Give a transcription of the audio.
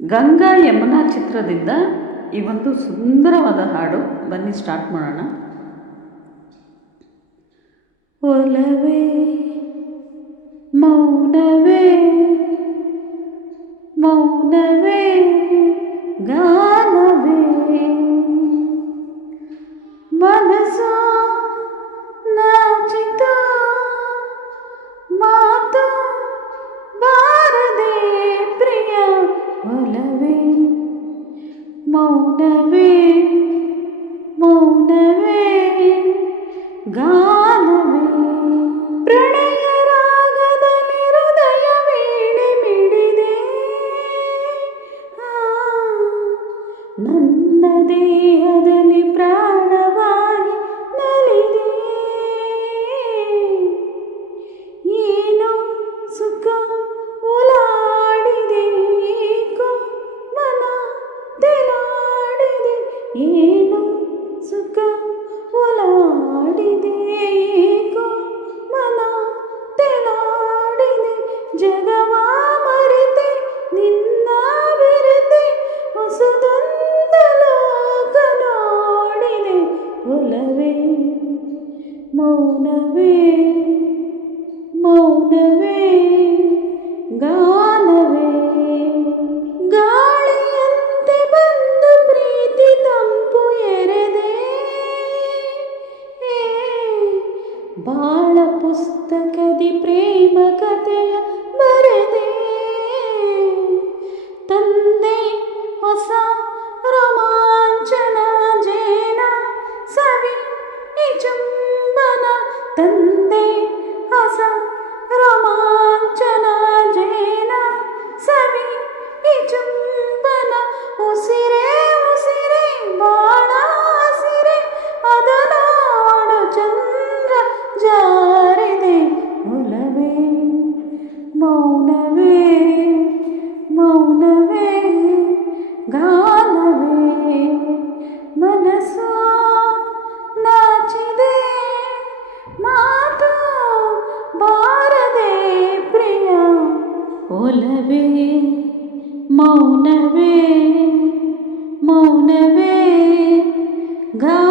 ಗಂಗಾ ಯಮುನಾ ಚಿತ್ರದಿಂದ ಈ ಒಂದು ಸುಂದರವಾದ ಹಾಡು ಬನ್ನಿ ಸ್ಟಾರ್ಟ್ ಮಾಡೋಣ. ಒಲವೇ, ಮೌನವೇ ಮೌನವೇ, ಗಾನವೇ. ಮನಸ ನಾಚಿತ, ಮಾತು ಬಾರದೆ. ಒಲವೇ ಮೌನವೇ ಮೌನವೇ ಗಾನವೇ. ಪ್ರಣಯ ರಾಗದಲ್ಲಿ ಹೃದಯ ವೀಣೆ ಮಿಡಿದೆ. ನನ್ನ ದೇಹದಲ್ಲಿ ಪ್ರಾಣವಾಗಿ ಏನೋ ಸುಖ ಓಲಾಡಿದೆ ಏಕೋ ಮನ ತೆಲಾಡಿದೆ ಜಗವ ಮರೆತೆ ನಿನ್ನ ಬೆರೆತೆ ಹೊಸದೊಂದು ಲೋಕ ನೋಡಿದೆ ಒಲವೇ ಮೌನವೇ ಮೌನವೇ जेना सवि इचुम्बन तन्ते असमाचन जेना सवि इचुम्बन उसिरे उसिरे बाणासिरे अदनाडु चन्द्र जारि दे मौनवे गानवे मनसो नाचिदे मातो बारदे प्रिय ओलवे मौनवे मौनवे गा